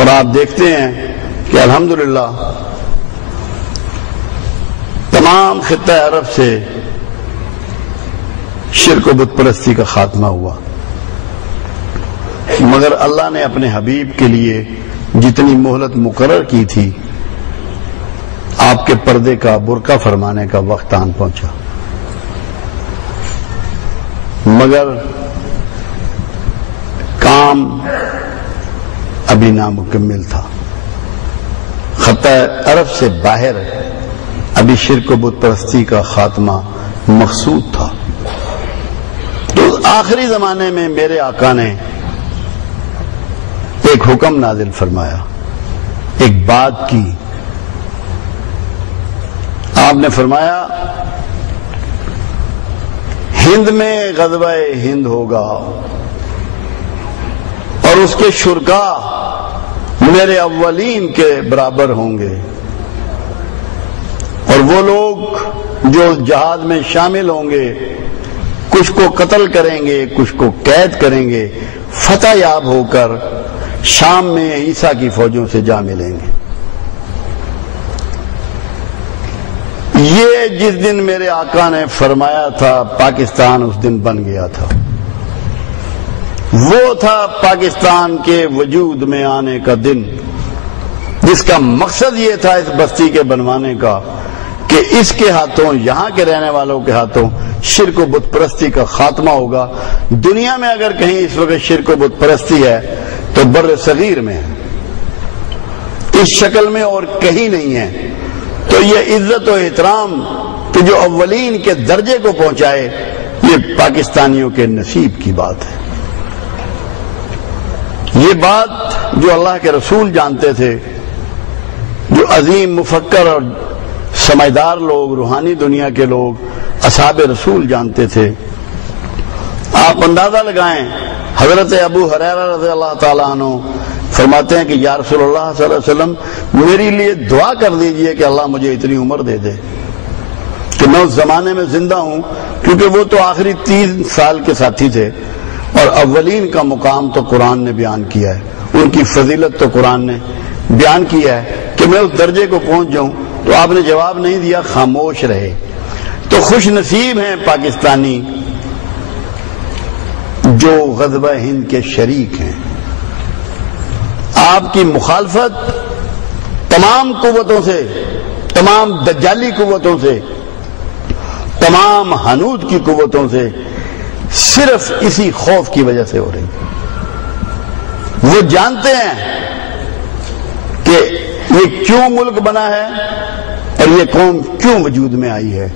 اور آپ دیکھتے ہیں کہ الحمدللہ تمام خطہ عرب سے شرک و بت پرستی کا خاتمہ ہوا، مگر اللہ نے اپنے حبیب کے لیے جتنی مہلت مقرر کی تھی، آپ کے پردے کا برقع فرمانے کا وقت آن پہنچا، مگر کام ابھی نامکمل تھا۔ خطہ عرب سے باہر ابھی شرک و بت پرستی کا خاتمہ مقصود تھا۔ تو آخری زمانے میں میرے آقا نے ایک حکم نازل فرمایا، ایک بات کی۔ آپ نے فرمایا ہند میں غزوہ ہند ہوگا اور اس کے شرکاء میرے اولین کے برابر ہوں گے، اور وہ لوگ جو جہاد میں شامل ہوں گے کچھ کو قتل کریں گے، کچھ کو قید کریں گے، فتح یاب ہو کر شام میں عیسیٰ کی فوجوں سے جا ملیں گے۔ یہ جس دن میرے آقا نے فرمایا تھا پاکستان اس دن بن گیا تھا، وہ تھا پاکستان کے وجود میں آنے کا دن، جس کا مقصد یہ تھا اس بستی کے بنوانے کا کہ اس کے ہاتھوں، یہاں کے رہنے والوں کے ہاتھوں شرک و بت پرستی کا خاتمہ ہوگا۔ دنیا میں اگر کہیں اس وقت شرک و بت پرستی ہے تو بر صغیر میں ہے، اس شکل میں اور کہیں نہیں ہے۔ تو یہ عزت و احترام کہ جو اولین کے درجے کو پہنچائے، یہ پاکستانیوں کے نصیب کی بات ہے۔ یہ بات جو اللہ کے رسول جانتے تھے، جو عظیم مفکر اور سمجھدار لوگ، روحانی دنیا کے لوگ، اصحاب رسول جانتے تھے۔ آپ اندازہ لگائیں، حضرت ابو ہریرہ رضی اللہ تعالیٰ عنہ فرماتے ہیں کہ یا رسول اللہ صلی اللہ علیہ وسلم میرے لیے دعا کر دیجئے کہ اللہ مجھے اتنی عمر دے دے کہ میں اس زمانے میں زندہ ہوں، کیونکہ وہ تو آخری 3 سال کے ساتھی تھے، اور اولین کا مقام تو قرآن نے بیان کیا ہے، ان کی فضیلت تو قرآن نے بیان کیا ہے کہ میں اس درجے کو پہنچ جاؤں۔ تو آپ نے جواب نہیں دیا، خاموش رہے۔ تو خوش نصیب ہیں پاکستانی جو غزوہ ہند کے شریک ہیں۔ آپ کی مخالفت تمام قوتوں سے، تمام دجالی قوتوں سے، تمام حنود کی قوتوں سے صرف اسی خوف کی وجہ سے ہو رہی۔ وہ جانتے ہیں کہ یہ کیوں ملک بنا ہے اور یہ قوم کیوں وجود میں آئی ہے۔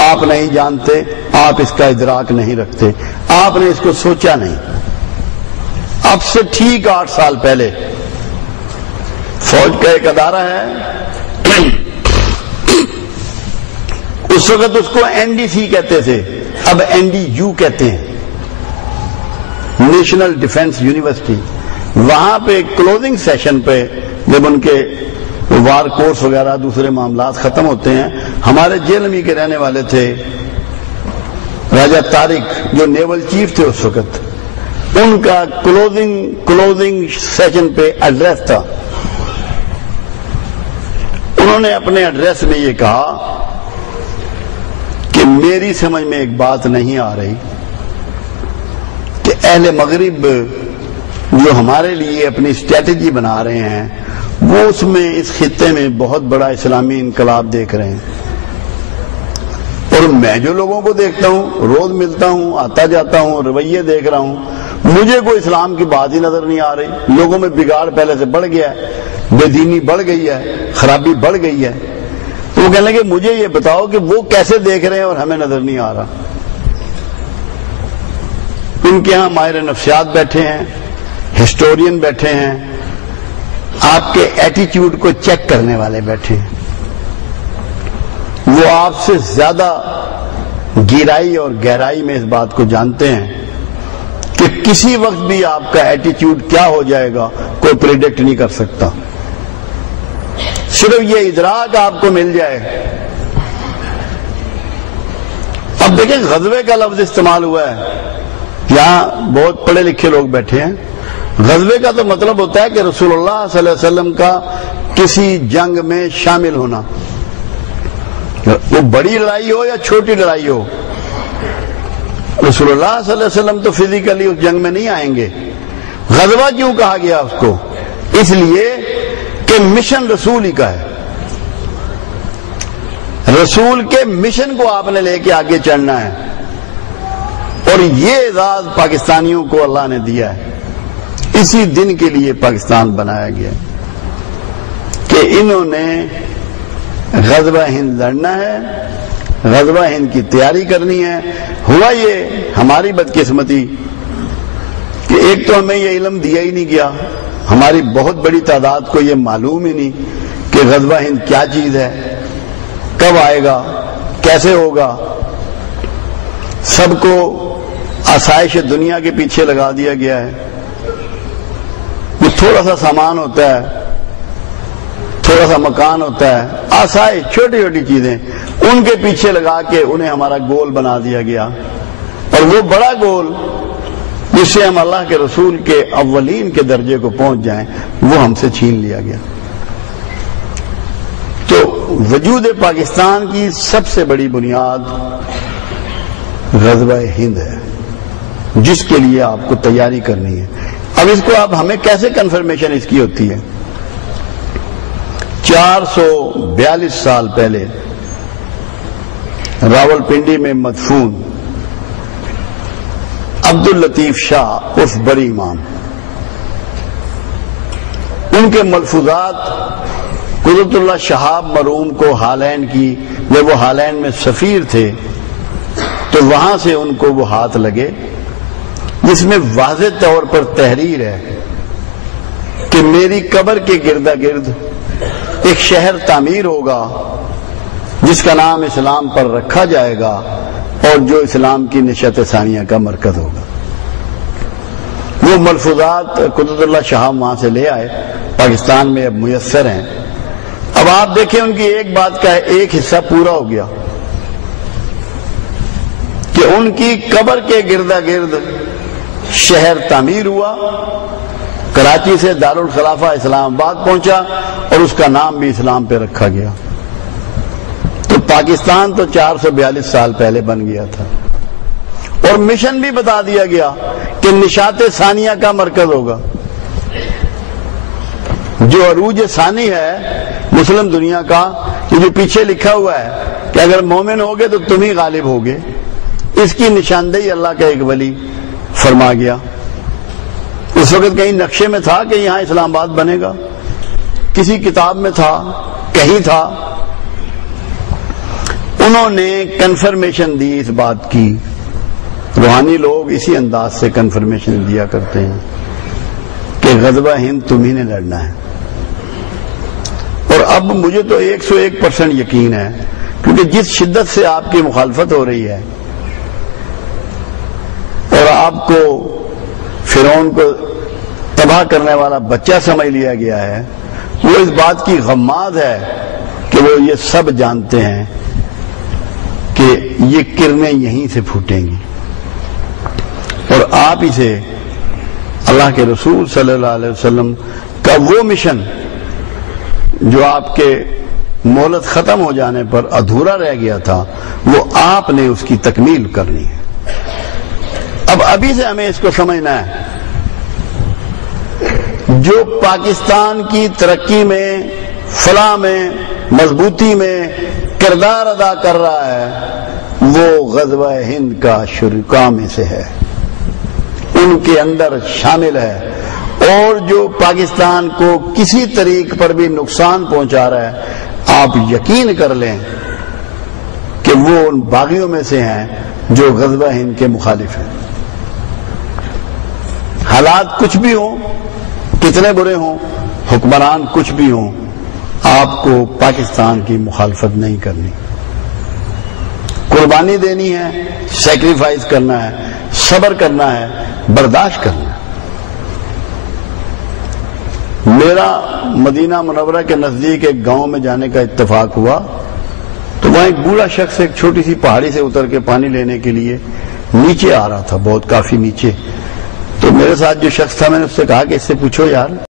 آپ نہیں جانتے، آپ اس کا ادراک نہیں رکھتے، آپ نے اس کو سوچا نہیں۔ اب سے ٹھیک 8 سال پہلے فوج کا ایک ادارہ ہے، اس وقت اس کو NDC کہتے تھے، اب NDU کہتے ہیں، نیشنل ڈیفنس یونیورسٹی۔ وہاں پہ کلوزنگ سیشن پہ جب ان کے وار کورس وغیرہ دوسرے معاملات ختم ہوتے ہیں، ہمارے جیلمی کے رہنے والے تھے راجہ طارق جو نیول چیف تھے اس وقت، ان کا کلوزنگ سیشن پہ ایڈریس تھا۔ انہوں نے اپنے ایڈریس میں یہ کہا کہ میری سمجھ میں ایک بات نہیں آ رہی کہ اہل مغرب جو ہمارے لیے اپنی اسٹریٹجی بنا رہے ہیں، وہ اس میں اس خطے میں بہت بڑا اسلامی انقلاب دیکھ رہے ہیں، اور میں جو لوگوں کو دیکھتا ہوں، روز ملتا ہوں، آتا جاتا ہوں، رویے دیکھ رہا ہوں، مجھے کوئی اسلام کی بات ہی نظر نہیں آ رہی۔ لوگوں میں بگاڑ پہلے سے بڑھ گیا ہے، بے دینی بڑھ گئی ہے، خرابی بڑھ گئی ہے۔ تو وہ کہنے لگے مجھے یہ بتاؤ کہ وہ کیسے دیکھ رہے ہیں اور ہمیں نظر نہیں آ رہا۔ ان کے ہاں ماہر نفسیات بیٹھے ہیں، ہسٹورین بیٹھے ہیں، آپ کے ایٹیچیوڈ کو چیک کرنے والے بیٹھے ہیں، وہ آپ سے زیادہ گہرائی اور گہرائی میں اس بات کو جانتے ہیں کہ کسی وقت بھی آپ کا ایٹیچیوڈ کیا ہو جائے گا کوئی پریڈکٹ نہیں کر سکتا۔ صرف یہ ادراک آپ کو مل جائے۔ اب دیکھیں غزوے کا لفظ استعمال ہوا ہے، یہاں بہت پڑھے لکھے لوگ بیٹھے ہیں، غزوے کا تو مطلب ہوتا ہے کہ رسول اللہ صلی اللہ علیہ وسلم کا کسی جنگ میں شامل ہونا، وہ بڑی لڑائی ہو یا چھوٹی لڑائی ہو۔ رسول اللہ صلی اللہ علیہ وسلم تو فزیکلی اس جنگ میں نہیں آئیں گے۔ غزوہ کیوں کہا گیا اس کو؟ اس لیے کہ مشن رسول ہی کا ہے، رسول کے مشن کو آپ نے لے کے آگے چڑھنا ہے، اور یہ اعزاز پاکستانیوں کو اللہ نے دیا ہے۔ اسی دن کے لیے پاکستان بنایا گیا کہ انہوں نے غزوہ ہند لڑنا ہے، غزوہ ہند کی تیاری کرنی ہے۔ ہوا یہ ہماری بدقسمتی کہ ایک تو ہمیں یہ علم دیا ہی نہیں گیا، ہماری بہت بڑی تعداد کو یہ معلوم ہی نہیں کہ غزوہ ہند کیا چیز ہے، کب آئے گا، کیسے ہوگا۔ سب کو آسائش دنیا کے پیچھے لگا دیا گیا ہے۔ وہ تھوڑا سا سامان ہوتا ہے، تھوڑا سا مکان ہوتا ہے، آسائش چھوٹی چھوٹی چیزیں، ان کے پیچھے لگا کے انہیں ہمارا گول بنا دیا گیا، اور وہ بڑا گول جس سے ہم اللہ کے رسول کے اولین کے درجے کو پہنچ جائیں، وہ ہم سے چھین لیا گیا۔ تو وجود پاکستان کی سب سے بڑی بنیاد غزوہ ہند ہے، جس کے لیے آپ کو تیاری کرنی ہے۔ اب اس کو آپ ہمیں کیسے کنفرمیشن اس کی ہوتی ہے؟ 442 سال پہلے راولپنڈی میں مدفون عبداللطیف شاہ عرف بڑی امام، ان کے ملفوظات قدرت اللہ شہاب مرحوم کو ہالینڈ کی، جب وہ ہالینڈ میں سفیر تھے تو وہاں سے ان کو وہ ہاتھ لگے، جس میں واضح طور پر تحریر ہے کہ میری قبر کے گردا گرد ایک شہر تعمیر ہوگا جس کا نام اسلام پر رکھا جائے گا اور جو اسلام کی نشأت ثانیہ کا مرکز ہوگا۔ وہ ملفوظات قدرت اللہ شہاب وہاں سے لے آئے، پاکستان میں اب میسر ہیں۔ اب آپ دیکھیں ان کی ایک بات کا ایک حصہ پورا ہو گیا کہ ان کی قبر کے گردا گرد شہر تعمیر ہوا، کراچی سے دارالخلافہ اسلام آباد پہنچا اور اس کا نام بھی اسلام پہ رکھا گیا۔ تو پاکستان تو 442 سال پہلے بن گیا تھا، اور مشن بھی بتا دیا گیا کہ نشاط ثانیہ کا مرکز ہوگا۔ جو عروج ثانی ہے مسلم دنیا کا، یہ جو پیچھے لکھا ہوا ہے کہ اگر مومن ہوگے تو تم ہی غالب ہوگے، اس کی نشاندہی اللہ کا ایک ولی فرما گیا۔ اس وقت کہیں نقشے میں تھا کہ یہاں اسلام آباد بنے گا، کسی کتاب میں تھا، کہیں تھا۔ انہوں نے کنفرمیشن دی اس بات کی۔ روحانی لوگ اسی انداز سے کنفرمیشن دیا کرتے ہیں کہ غزوہ ہند تمہیں نے لڑنا ہے۔ اور اب مجھے تو 101% یقین ہے، کیونکہ جس شدت سے آپ کی مخالفت ہو رہی ہے اور آپ کو فرعون کو تباہ کرنے والا بچہ سمجھ لیا گیا ہے، وہ اس بات کی غماز ہے کہ وہ یہ سب جانتے ہیں کہ یہ کرنیں یہیں سے پھوٹیں گی، اور آپ اسے اللہ کے رسول صلی اللہ علیہ وسلم کا وہ مشن جو آپ کے مہلت ختم ہو جانے پر ادھورا رہ گیا تھا، وہ آپ نے اس کی تکمیل کرنی ہے۔ اب ابھی سے ہمیں اس کو سمجھنا ہے، جو پاکستان کی ترقی میں، فلاح میں، مضبوطی میں کردار ادا کر رہا ہے، وہ غزوہ ہند کا شرکاء میں سے ہے، ان کے اندر شامل ہے۔ اور جو پاکستان کو کسی طریق پر بھی نقصان پہنچا رہا ہے، آپ یقین کر لیں کہ وہ ان باغیوں میں سے ہیں جو غزوہ ہند کے مخالف ہیں۔ حالات کچھ بھی ہوں، کتنے برے ہوں، حکمران کچھ بھی ہوں، آپ کو پاکستان کی مخالفت نہیں کرنی، قربانی دینی ہے، سیکریفائز کرنا ہے، صبر کرنا ہے، برداشت کرنا ہے۔ میرا مدینہ منورہ کے نزدیک ایک گاؤں میں جانے کا اتفاق ہوا، تو وہاں ایک بوڑھا شخص ایک چھوٹی سی پہاڑی سے اتر کے پانی لینے کے لیے نیچے آ رہا تھا، بہت کافی نیچے۔ تو میرے ساتھ جو شخص تھا میں نے اس سے کہا کہ اس سے پوچھو یار